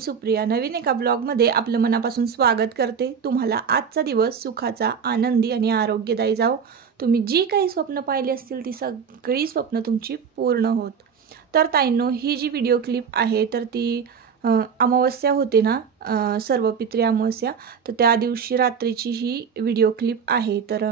सुप्रिया नवीन एका ब्लॉगमध्ये आपलं मनापासून स्वागत करते। तुम्हाला आजचा दिवस सुखाचा, आनंदी आणि आरोग्यदायी जाओ। तुम्ही जी काही स्वप्न पाहिली असतील ती सगळी स्वप्न तुमची पूर्ण होत। तर ताईंनो, ही जी व्हिडिओ क्लिप आहे तर ती अमावस्या होते ना, सर्वपित्री अमावस्या, तर त्या दिवशी रात्रीची ही व्हिडिओ क्लिप आहे। तर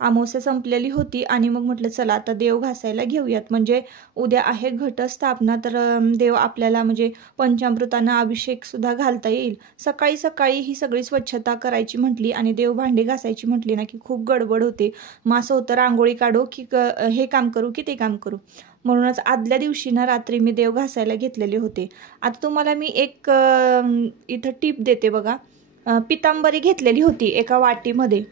अमावस्या संपलेली होती आणि मग म्हटलं चला आता देव घासायला घेऊयात, म्हणजे उद्या आहे घटस्थापना, तर देव आपल्याला म्हणजे पंचामृतांना अभिषेक सुद्धा घालता येईल। सकाळी सकाळी ही सगळी स्वच्छता करायची म्हटली आणि देव भांडे घासायची म्हटली ना की खूप गडबड होते। मग असं होतं रांगोळी काढू की हे काम करू की ते काम करू, म्हणूनच आदल्या दिवशी ना रात्री मी देव घासायला घेतलेले होते। आता तुम्हाला मी एक इथं टिप देते बघा। पितांबरी घेतलेली होती एका वाटीमध्ये,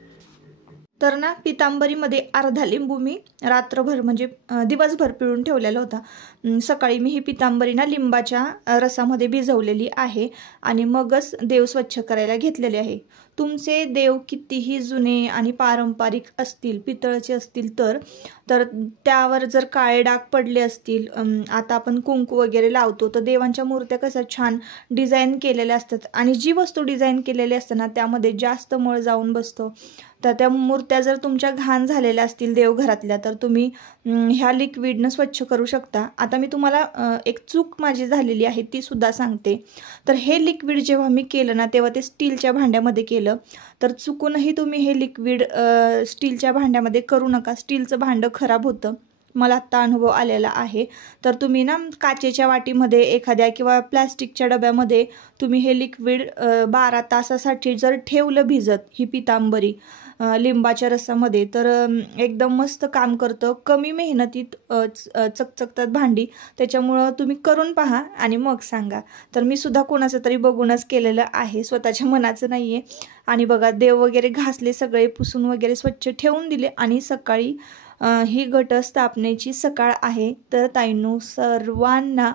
तर ना पितांबरीमध्ये अर्धा लिंबू मी रात्रभर म्हणजे दिवसभर पिळून ठेवलेला होता। सकाळी मी ही पितांबरी ना लिंबाच्या रसामध्ये भिजवलेली आहे आणि मगच देव स्वच्छ करायला घेतलेले आहे। तुमचे देव कितीही जुने आणि पारंपरिक असतील, पितळचे असतील, तर त्यावर जर काळे डाग पडले असतील, आता आपण कुंकू वगैरे लावतो तर देवांच्या मूर्त्या कशा छान डिझाईन केलेल्या असतात आणि जी वस्तू डिझाईन केलेली असते ना त्यामध्ये जास्त मळ जाऊन बसतो। तर त्या मूर्त्या जर तुमच्या घाण झालेल्या असतील देवघरातल्या, तर तुम्ही ह्या लिक्विडनं स्वच्छ करू शकता। आता मी तुम्हाला एक चूक माझी झालेली आहे ती सुद्धा सांगते। तर हे लिक्विड जेव्हा मी केलं ना तेव्हा ते स्टीलच्या भांड्यामध्ये केलं, तर चुकूनही तुम्ही हे लिक्विड स्टीलच्या भांड्यामध्ये करू नका। स्टीलचं भांडं खराब होतं, मला आत्ता अनुभव आलेला आहे। तर तुम्ही ना काचेच्या वाटीमध्ये एखाद्या किंवा प्लॅस्टिकच्या डब्यामध्ये तुम्ही हे लिक्विड 12 तासासाठी जर ठेवलं भिजत, ही पितांबरी लिंबाच्या रसामध्ये, तर एकदम मस्त काम करतं। कमी मेहनतीत चकचकतात भांडी, त्याच्यामुळं तुम्ही करून पहा आणि मग सांगा। तर मी सुद्धा कोणाचं तरी बघूनच केलेलं आहे, स्वतःच्या मनाचं नाही आहे। आणि बघा देव वगैरे घासले, सगळे पुसून वगैरे स्वच्छ ठेवून दिले आणि सकाळी ही घटस्थापनेची सकाळ आहे। तर ताईंनो, सर्वांना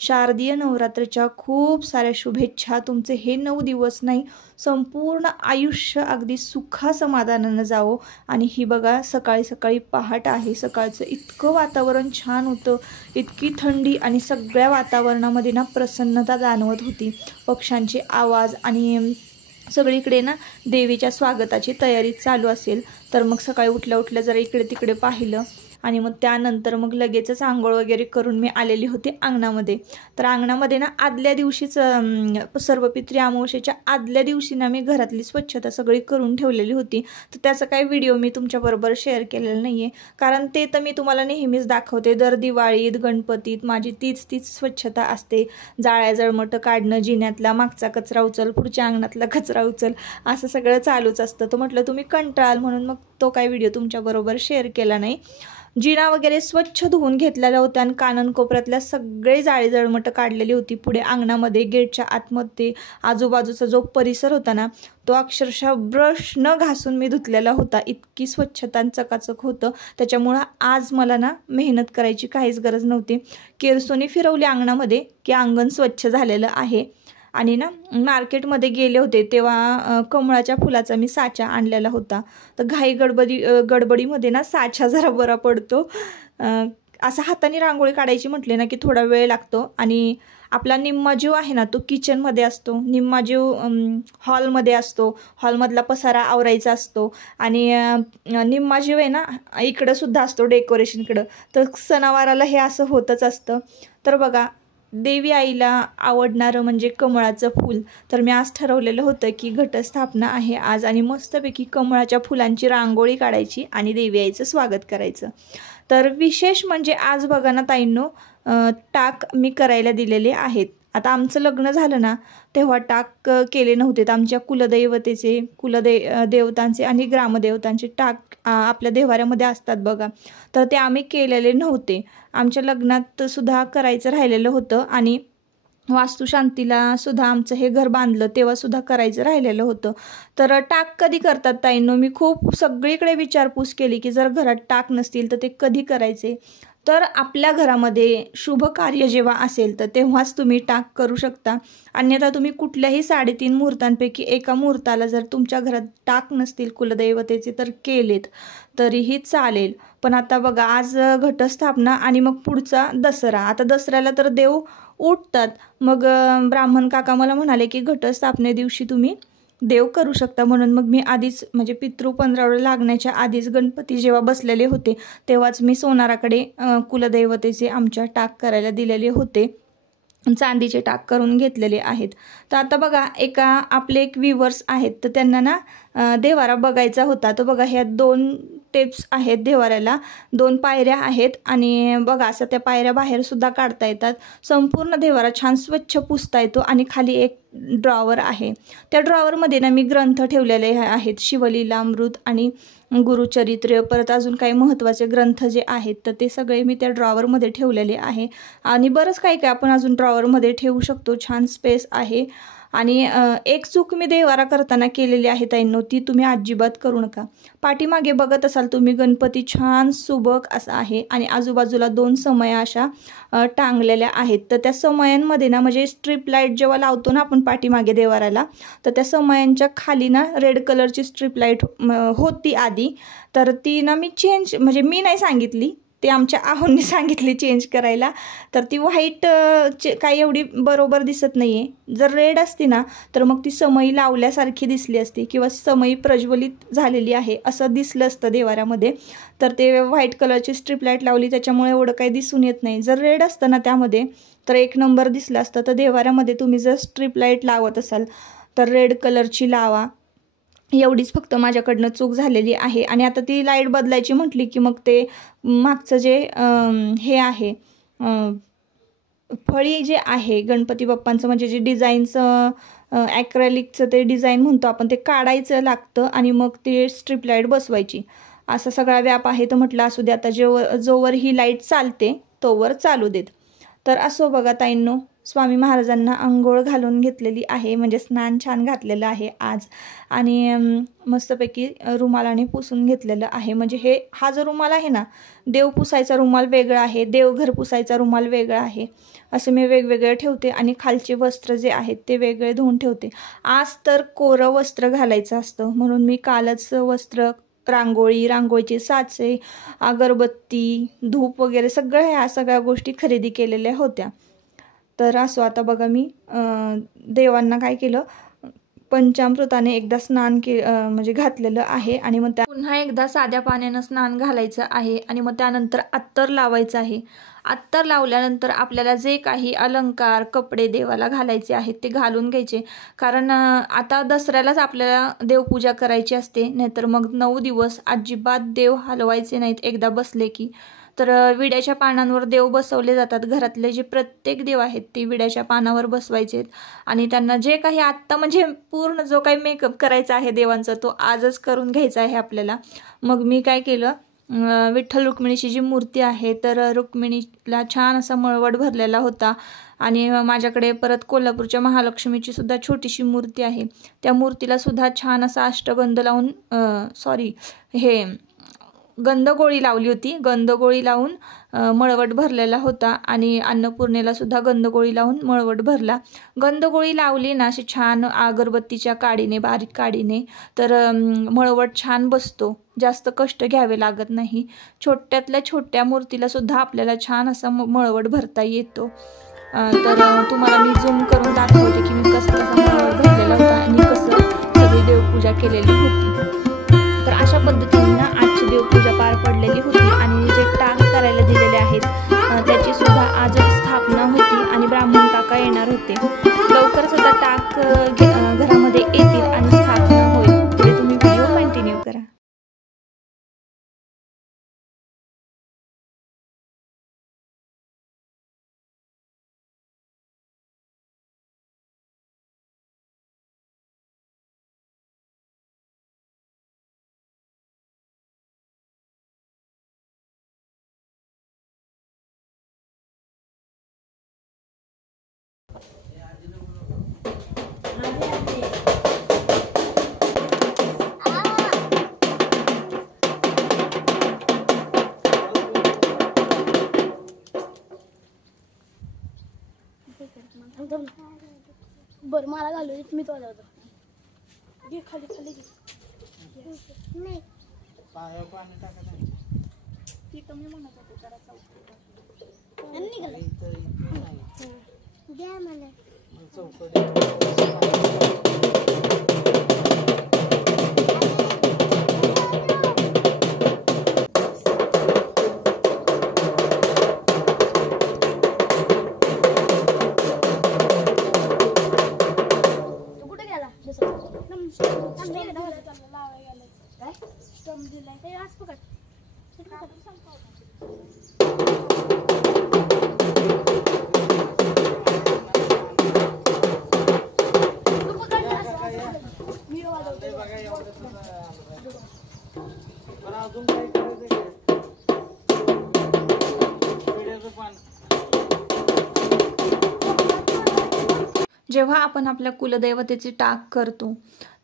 शारदीय नवरात्रच्या खूप साऱ्या शुभेच्छा। तुमचे हे 9 दिवस नाही, संपूर्ण आयुष्य अगदी सुखासमाधानानं जावो। आणि ही बघा सकाळी सकाळी पहाट आहे, सकाळचं इतकं वातावरण छान होतं, इतकी थंडी आणि सगळ्या वातावरणामध्ये ना प्रसन्नता जाणवत होती। पक्ष्यांचे आवाज आणि सगळीकडे ना देवीच्या स्वागताची तयारी चालू असेल। तर मग सकाळी उठल्या उठल्या जरा इकडे तिकडे पाहिलं आणि मग त्यानंतर मग लगेचच आंघोळ वगैरे करून मी आलेली होती अंगणामध्ये। तर अंगणामध्ये ना आदल्या दिवशीच सर्वपित्री अमावस्येच्या आदल्या दिवशी ना मी घरातली स्वच्छता सगळी करून ठेवलेली होती। तर त्याचा काही व्हिडिओ मी तुमच्याबरोबर शेअर केलेला नाही आहे, कारण ते तर मी तुम्हाला नेहमीच दाखवते। दर दिवाळीत, गणपतीत माझी तीच स्वच्छता असते। जाळ्या जळमटं काढणं, जिन्यातला मागचा कचरा उचल, पुढच्या अंगणातला कचरा उचल, असं सगळं चालूच असतं। तर म्हटलं तुम्ही कंटाळाल म्हणून मग तो काही व्हिडिओ तुमच्याबरोबर शेअर केला नाही। जिना वगैरे स्वच्छ धुवून घेतलेल्या होत्या आणि कानन कोपऱ्यातल्या सगळे जाळी जळमटं काढलेली होती। पुढे अंगणामध्ये गेटच्या आतमध्ये आजूबाजूचा जो परिसर होता ना तो अक्षरशः ब्रश न घासून मी धुतलेला होता, इतकी स्वच्छता आणि चकाचक होतं। त्याच्यामुळं आज मला ना मेहनत करायची काहीच गरज नव्हती। केरसुनी फिरवली अंगणामध्ये की अंगण स्वच्छ झालेलं आहे। आणि ना मार्केटमध्ये गेले होते तेव्हा कमळाच्या फुलाचा मी साचा आणलेला होता। तर गडबडीमध्ये ना साचा जरा बरा पडतो। असं हाताने रांगोळी काढायची म्हटले ना की थोडा वेळ लागतो आणि आपला निम्मा जीव आहे ना तो किचनमध्ये असतो, निम्मा जीव हॉलमध्ये असतो, हॉलमधला पसारा आवरायचा असतो आणि निम्मा जीव आहे ना इकडं सुद्धा असतो डेकोरेशनकडं। तर सणावाराला हे असं होतच असतं। तर बघा देवी आईला आवडणारं म्हणजे कमळाचं फूल, तर मी आज ठरवलेलं होतं की घटस्थापना आहे आज आणि मस्तपैकी कमळाच्या फुलांची रांगोळी काढायची आणि देवी आईचं स्वागत करायचं। तर विशेष म्हणजे आज बघा ना ताईंनो, टाक मी करायला दिलेले आहेत। आता आमचं लग्न झालं ना तेव्हा टाक केले नव्हते। आमच्या कुलदैवतेचे, देवतांचे आणि ग्रामदेवतांचे टाक आपल्या देवाऱ्यामध्ये असतात बघा, तर ते आम्ही केलेले नव्हते। आमच्या लग्नात सुद्धा करायचं राहिलेलं होतं आणि वास्तुशांतीला सुद्धा आमचं हे घर बांधलं तेव्हा सुद्धा करायचं राहिलेलं होतं. तर टाक कधी करतात ताईंनो? मी खूप सगळीकडे विचारपूस केली की जर घरात टाक नसतील तर ते कधी करायचे. तर आपल्या घरामध्ये शुभ कार्य जेव्हा असेल तर तेव्हाच तुम्ही टाक करू शकता. अन्यथा तुम्ही कुठल्याही 3.5 मुहूर्तांपैकी एका मुहूर्ताला जर तुमच्या घरात टाक नसतील कुलदैवतेचे तर केलेत तरीही चालेल. पण आता बघा, आज घटस्थापना आणि मग पुढचा दसरा. आता दसऱ्याला तर देव उठतात. मग ब्राह्मण काका मला म्हणाले की घटस्थापने दिवशी तुम्ही देव करू शकता. म्हणून मग मी आधीच म्हणजे पितृ 15 लागण्याच्या आधीच गणपती जेव्हा बसलेले होते तेव्हाच मी सोनाराकडे कुलदैवतेचे आमच्या टाक करायला दिलेले होते. चांदीचे टाक करून घेतलेले आहेत. तर आता बघा, आपले एक व्ह्यूवर्स आहेत तर त्यांना ना देवारा बघायचा होता. तर बघा, ह्या 2 टेप्स आहेत देवाऱ्याला, 2 पायऱ्या आहेत आणि बघा असं त्या पायऱ्या बाहेर सुद्धा काढता येतात. संपूर्ण देवारा छान स्वच्छ पुसता येतो आणि खाली एक ड्रॉवर आहे. त्या ड्रॉवरमध्ये ना मी ग्रंथ ठेवलेले आहेत, शिवलीलामृत आणि गुरुचरित्र, परत अजून काही महत्त्वाचे ग्रंथ जे आहेत तर ते सगळे मी त्या ड्रॉवरमध्ये ठेवलेले आहे. आणि बरंच काही काय आपण अजून ड्रॉवरमध्ये ठेवू शकतो. छान स्पेस आहे. आणि एक चूक मी देवारा करताना केलेली आहे ताईंनो, ती तुम्ही अजिबात करू नका. पाठीमागे बघत असाल तुम्ही गणपती छान सुबक असा आहे आणि आजूबाजूला 2 समया अशा टांगलेल्या आहेत. तर त्या समयांमध्ये ना म्हणजे स्ट्रीप लाईट जेव्हा लावतो ना आपण पाठीमागे देवाराला, तर त्या समयांच्या खाली ना रेड कलरची स्ट्रीप लाईट होती आधी. तर ती ना मी चेंज, म्हणजे मी नाही सांगितली, ते आमच्या आहोंनी सांगितली चेंज करायला. तर ती व्हाईट काही एवढी बरोबर दिसत नाही आहे. जर रेड असती ना तर मग ती समई लावल्यासारखी दिसली असती किंवा समई प्रज्वलित झालेली आहे असं दिसलं असतं देवाऱ्यामध्ये. तर ते व्हाईट कलरची स्ट्रीप लाईट लावली त्याच्यामुळे एवढं काही दिसून येत नाही. जर रेड असतं ना त्यामध्ये तर एक नंबर दिसलं असतं. तर देवाऱ्यामध्ये तुम्ही जर स्ट्रीप लाईट लावत असाल तर रेड कलरची लावा. एवढीच फक्त माझ्याकडनं चूक झालेली आहे. आणि आता ती लाईट बदलायची म्हटली की मग ते मागचं जे हे आहे, फळी जे आहे गणपती बाप्पांचं, म्हणजे जे डिझाईनचं ॲक्रेलिकचं ते डिझाईन म्हणतो आपण, ते काढायचं लागतं आणि मग ते स्ट्रीप लाईट बसवायची. असा सगळा व्याप आहे. तर म्हटलं असू दे, आता जोवर ही लाईट चालते तोवर चालू देत. तर असो बघा ताईंनो, स्वामी महाराजांना अंघोळ घालून घेतलेली आहे, म्हणजे स्नान छान घातलेलं आहे आज. आणि मस्तपैकी रुमालाने पुसून घेतलेलं आहे. म्हणजे हा जो रुमाल आहे ना, देव पुसायचा रुमाल वेगळा आहे, देवघर पुसायचा रुमाल वेगळा आहे. असं मी वेगवेगळे ठेवते आणि खालचे वस्त्र जे आहेत ते वेगळे धुवून ठेवते. आज तर कोरं वस्त्र घालायचं असतं म्हणून मी कालच वस्त्र, रांगोळीचे साचे, अगरबत्ती, धूप वगैरे ह्या सगळ्या गोष्टी खरेदी केलेल्या होत्या. तर असो, आता बघा मी देवांना काय केलं, पंचामृताने एकदा स्नान म्हणजे घातलेलं आहे आणि मग पुन्हा एकदा साध्या पाण्यानं स्नान घालायचं आहे आणि मग त्यानंतर अत्तर लावायचं आहे. अत्तर लावल्यानंतर आपल्याला जे काही अलंकार, कपडे देवाला घालायचे आहेत ते घालून घ्यायचे. कारण आता दसऱ्यालाच आपल्याला देवपूजा करायची असते, नाहीतर मग 9 दिवस अजिबात देव हलवायचे नाहीत एकदा बसले की. तर विड्याच्या पानांवर देव बसवले जातात. घरातले जे प्रत्येक देव आहेत ते विड्याच्या पानावर बसवायचे आणि त्यांना जे काही आत्ता म्हणजे पूर्ण जो काही मेकअप करायचा आहे देवांचा तो आजच करून घ्यायचा आहे आपल्याला. मग मी काय केलं, विठ्ठल रुक्मिणीची जी मूर्ती आहे तर रुक्मिणीला छान असा मळवट भरलेला होता. आणि माझ्याकडे परत कोल्हापूरच्या महालक्ष्मीची सुद्धा छोटीशी मूर्ती आहे. त्या मूर्तीला सुद्धा छान असा अष्टगंध लावून गंधगोळी लावली होती. गंधगोळी लावून मळवट भरलेला होता आणि अन्नपूर्णेला सुद्धा गंधगोळी लावून मळवट भरला. गंधगोळी लावली ना अशी छान अगरबत्तीच्या काडीने, बारीक काडीने, तर मळवट छान बसतो, जास्त कष्ट घ्यावे लागत नाही. छोट्यातल्या छोट्या मूर्तीला सुद्धा आपल्याला छान असा मळवट भरता येतो. तर तुम्हाला मी झूम करून दाखवते की मी कसं मळवट भरलेला होता आणि कसं सगळी देवपूजा केलेली होती. तर अशा पद्धतीने आजची देवपूजा पार पडलेली होती आणि जे टाक करायला दिलेले आहेत त्याची सुद्धा आज स्थापना होती आणि ब्राह्मण काका येणार होते. लवकरच आता टाक घरामध्ये येतील आणि स्थापना होईल. पुढे तुम्ही व्हिडिओ कंटिन्यू करा. बरं मला घालू मी तो वाजवतो. घे खाली खाली घे. नाही पायावर पाणी टाका नाही. ती कमी म्हणत होती जरा चौकट द्या मला चौकट. अजून काय करायचं? जेव्हा आपण आपल्या कुलदैवतेचे टाक करतो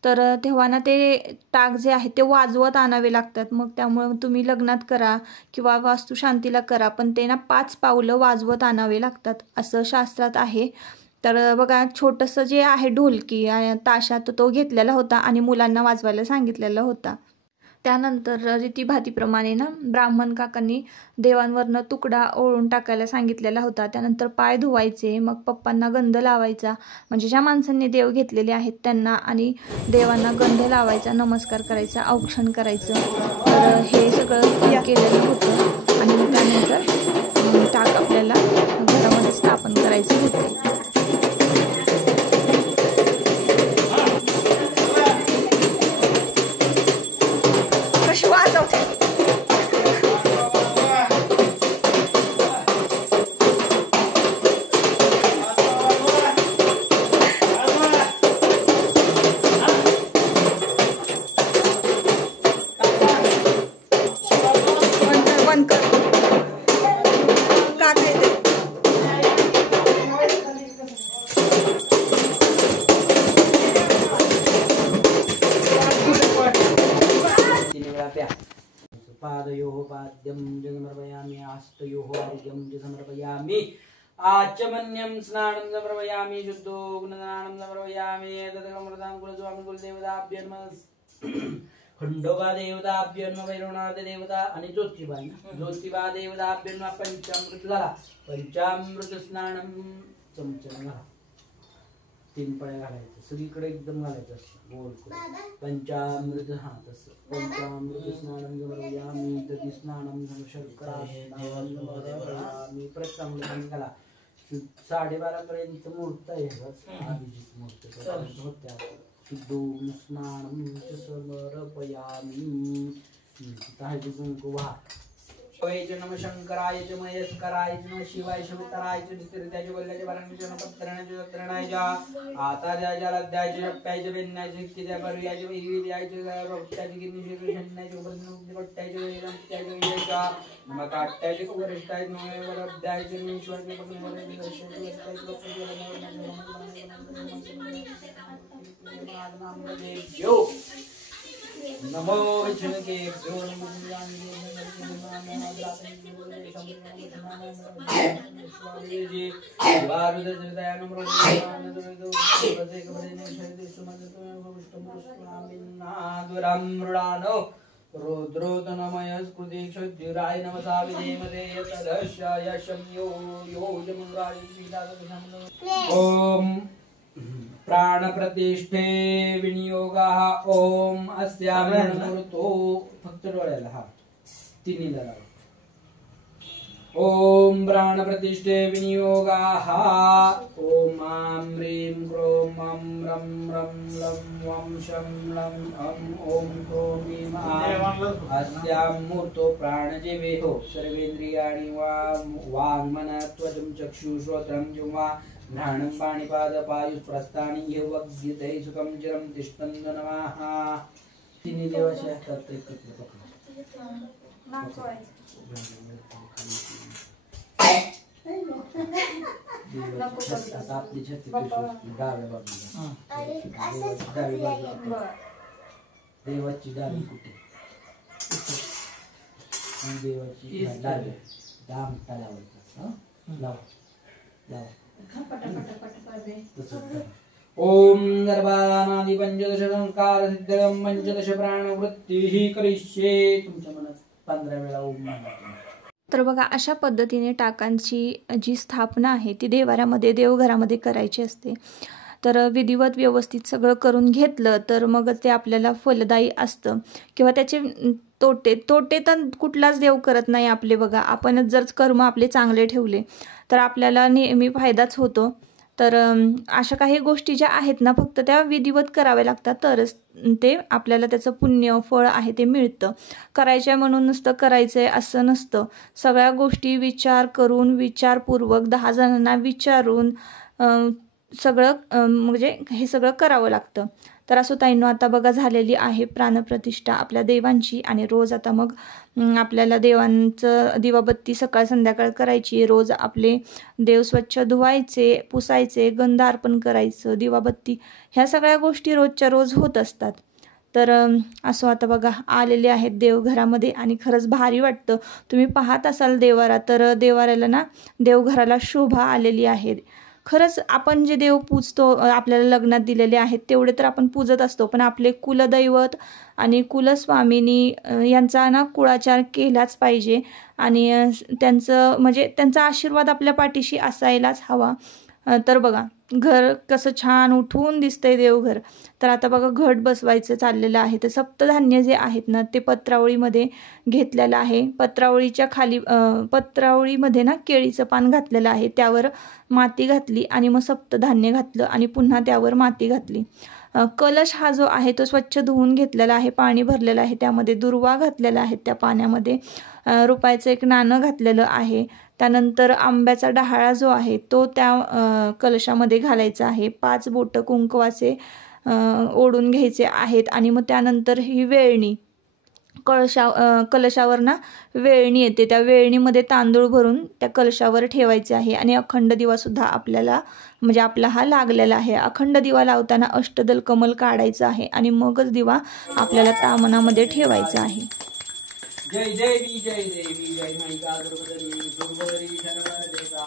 तर तेव्हा ना ते टाक जे आहे ते वाजवत आणावे लागतात. मग त्यामुळे तुम्ही लग्नात करा किंवा वास्तुशांतीला करा, पण ते ना 5 पावलं वाजवत आणावे लागतात असं शास्त्रात आहे. तर बघा, छोटंसं जे आहे ढोलकी आणि ताशा तो घेतलेला होता आणि मुलांना वाजवायला सांगितलेला होता. त्यानंतर रीतीभातीप्रमाणे ना ब्राह्मण काकांनी देवांवरनं तुकडा ओळून टाकायला सांगितलेला होता. त्यानंतर पाय धुवायचे, मग पप्पांना गंध लावायचा, म्हणजे ज्या माणसांनी देव घेतलेले आहेत त्यांना, आणि देवांना गंध लावायचा, नमस्कार करायचा, औक्षण करायचं. तर हे सगळं केलेलं होतं आणि मग त्यानंतर टाक आपल्याला घरामध्ये स्थापन करायचं होतं. कशी वाजवते बंद कर का काय ते पादयोः पाद्यं समर्पयामि, आस्तयोः अर्घ्यं समर्पयामि, आचमन्यं स्नानं समर्पयामि, शुद्धो गुणस्नानं समर्पयामि. तदकमृतां कुलस्वामी कुलदेवताभ्यो नमः. खंडोबा देवताभ्यो नमः. भैरवनाथ देवता आणि ज्योतिबा देवताभ्यो नमः. पंचामृत झाला. पंचामृत स्नानं चमचम घाला. 3 पळ्या घालायचं, सगळीकडे एकदम घालायचं असतं गोल करून. पंचामृत, हा तसं पंचामृत स्नानं समर्पयामि, दधी स्नानं शर्करा स्नानं प्रथम घाला. 12:30 पर्यंत मुहूर्त आहे. अभिजित मुहूर्त होत्या. शुद्धोम स्नानं समर्पयामि. हळदी कुंकू वाहा. नमः शंकराय च महेश्वराय च नमः शिवाय शिवतराय च निस्त्रिताय च वल्ल्याय वरणाय च नपत्रणाय च सत्रणाय च आतार्याय च लद्याय च जप्याय च बेन्नाय च कित्या पर्याय च विविध्याय च रोक्षाय च गिन्नी च शन्नाय च उपरनुक्ताय च वेदांत्याय च विजय च मकाट्याय च कुवरिष्ठाय च नवरब्ध्याय च ईश्वर च पकनवरे च दर्शय च नमो विष्णुके रुद्रोतनमय स्कृति क्षुद्राय नमसा विधेमते यतदशाय शम्यो योजमुराय ओम प्राण प्रतिष्ठे विनियोगाः. ओम अस्यामृतो फक्त डोळ्याला हा तिन्हीला लावा. ओम प्राण प्रतिष्ठे विनियोगाः. ओम आं ह्रीं क्रों मं रं रं लं वं शं लं अं ओम क्रों ह्रीं आं. अस्यां मूर्तो प्राणजीवेहो सर्वेन्द्रियाणि वाङ्मनत्वचं चक्षुः श्रोत्रं जिह्वा घ्राणं पाणिपादपायुः इह वग्यते सुखं चिरं तिष्ठन्त नमः. तिन्ही देवाचे हातात एकत्र पकडा. आपली छत्री डाव्या बाजूला, देवाची डावी कुठे, देवाची डावी दामटा लावायचा. लावा लावा ओम गर्भाधानादि पंचदश संस्कार सिद्धम पंचदश प्राणवृत्ती करिष्ये. तुमच्या मनात 15 वेळा ओम म्हणा. तर बघा, अशा पद्धतीने टाकांची जी स्थापना आहे ती देवाऱ्यामध्ये देवघरामध्ये करायची असते. तर विधिवत व्यवस्थित सगळं करून घेतलं तर मग ते आपल्याला फलदायी असतं. किंवा त्याचे तोटे तर कुठलाच देव करत नाही आपले. बघा, आपणच जर कर्म आपले चांगले ठेवले तर आपल्याला नेहमी फायदाच होतो. तर अशा काही गोष्टी ज्या आहेत ना, फक्त त्या विधिवत कराव्या लागतात तरच ते आपल्याला त्याचं पुण्य फळ आहे ते मिळतं. करायचं म्हणून नुसतं करायचं आहे असं नसतं. सगळ्या गोष्टी विचार करून, विचारपूर्वक 10 जणांना विचारून सगळं म्हणजे हे सगळं करावं लागतं. तर असो ताईंनो, आता बघा झालेली आहे प्राणप्रतिष्ठा आपल्या देवांची. आणि रोज आता मग आपल्याला देवांचं दिवाबत्ती सकाळ संध्याकाळ करायची. रोज आपले देव स्वच्छ धुवायचे, पुसायचे, गंध अर्पण करायचं, दिवाबत्ती, ह्या सगळ्या गोष्टी रोजच्या रोज होत असतात. तर असो आता बघा आलेले आहेत देवघरामध्ये आणि खरंच भारी वाटतं. तुम्ही पाहत असाल देवारा, तर देवाऱ्याला ना देवघराला शोभा आलेली आहे. खरंच आपण जे देव पूजतो, आपल्याला लग्नात दिलेले आहेत तेवढे तर आपण पूजत असतो, पण आपले कुलदैवत आणि कुलस्वामिनी यांचा ना कुळाचार केलाच पाहिजे. आणि त्यांचं म्हणजे त्यांचा आशीर्वाद आपल्या पाठीशी असायलाच हवा. तर बघा घर कसं छान उठून दिसतंय देवघर. तर आता बघा घट बसवायचं चाललेलं आहे. तर सप्तधान्य जे आहेत ना ते पत्रावळीमध्ये घेतलेलं आहे. पत्रावळीच्या खाली पत्रावळीमध्ये ना केळीचं पान घातलेलं आहे. त्यावर माती घातली आणि मग सप्तधान्य घातलं आणि पुन्हा त्यावर माती घातली. कलश हा जो आहे तो स्वच्छ धुवून घेतलेला आहे. पाणी भरलेलं आहे. त्यामध्ये दुर्वा घातलेला आहे. त्या पाण्यामध्ये रुपयाचं एक नाणं घातलेलं आहे. त्यानंतर आंब्याचा डहाळा जो आहे तो त्या कलशामध्ये घालायचा आहे. 5 बोटं कुंकवाचे ओढून घ्यायचे आहेत. आणि मग त्यानंतर ही वेळणी कलशावर ना वेळणी येते. त्या वेळणीमध्ये तांदूळ भरून त्या कलशावर ठेवायचे आहे. आणि अखंड दिवासुद्धा आपल्याला म्हणजे आपला हा लागलेला आहे. अखंड दिवा लावताना अष्टदल कमल काढायचं आहे आणि मगच दिवा आपल्याला तामनामध्ये ठेवायचा आहे. जय देवी जय देवी जय महिका द्रौपदी दुर्वरी शर्वदेवा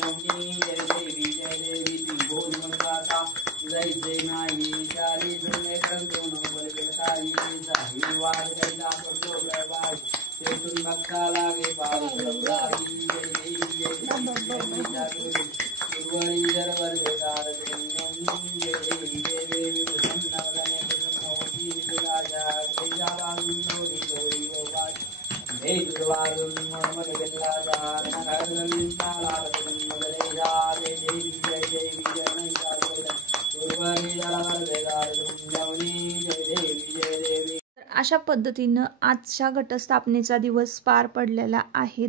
नवनी. जय देवी जय देवी त्रिभुवन मंगलाता जय जय नाई चारी जुने क्रंतो नवलकताई जाही वाद कैला पडतो प्रवाय चेतन भक्ता लागे पावसाई. जय देवी जय देवी महिका दुर्वरी शर्वदेवा नवनी. जय देवी जय देवी प्रसन्न वदने प्रसन्न होती राजा जय नवनी हे दुर्वारुण मनमल गल्लादार नगरन सालावतन मगलेजा. जय देवी जय देवी जय महिका दुर्वरी जलवर वेदार नवनी. जय देवी जय देवी. अशा पद्धतीनं आजच्या घटस्थापनेचा दिवस पार पडलेला आहे.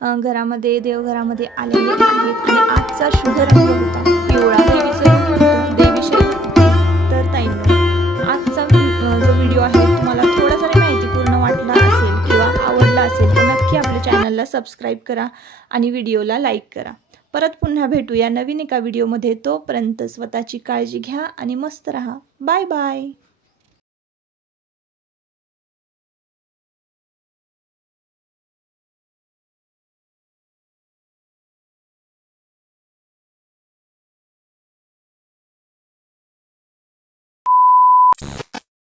घरामध्ये देवघरामध्ये आलेले आहेत. आणि आजचा शुभ रंग होता पिवळा. देवीचे तर ताईंनो आजचा जो व्हिडिओ आहे तुम्हाला थोडा जरी माहितीपूर्ण वाटला असेल किंवा आवडला असेल तर नक्की आपल्या चॅनलला सबस्क्राईब करा आणि व्हिडिओला लाईक करा. परत पुन्हा भेटूया नवीन एका व्हिडिओमध्ये. तोपर्यंत स्वतःची काळजी घ्या आणि मस्त राहा. Bye bye.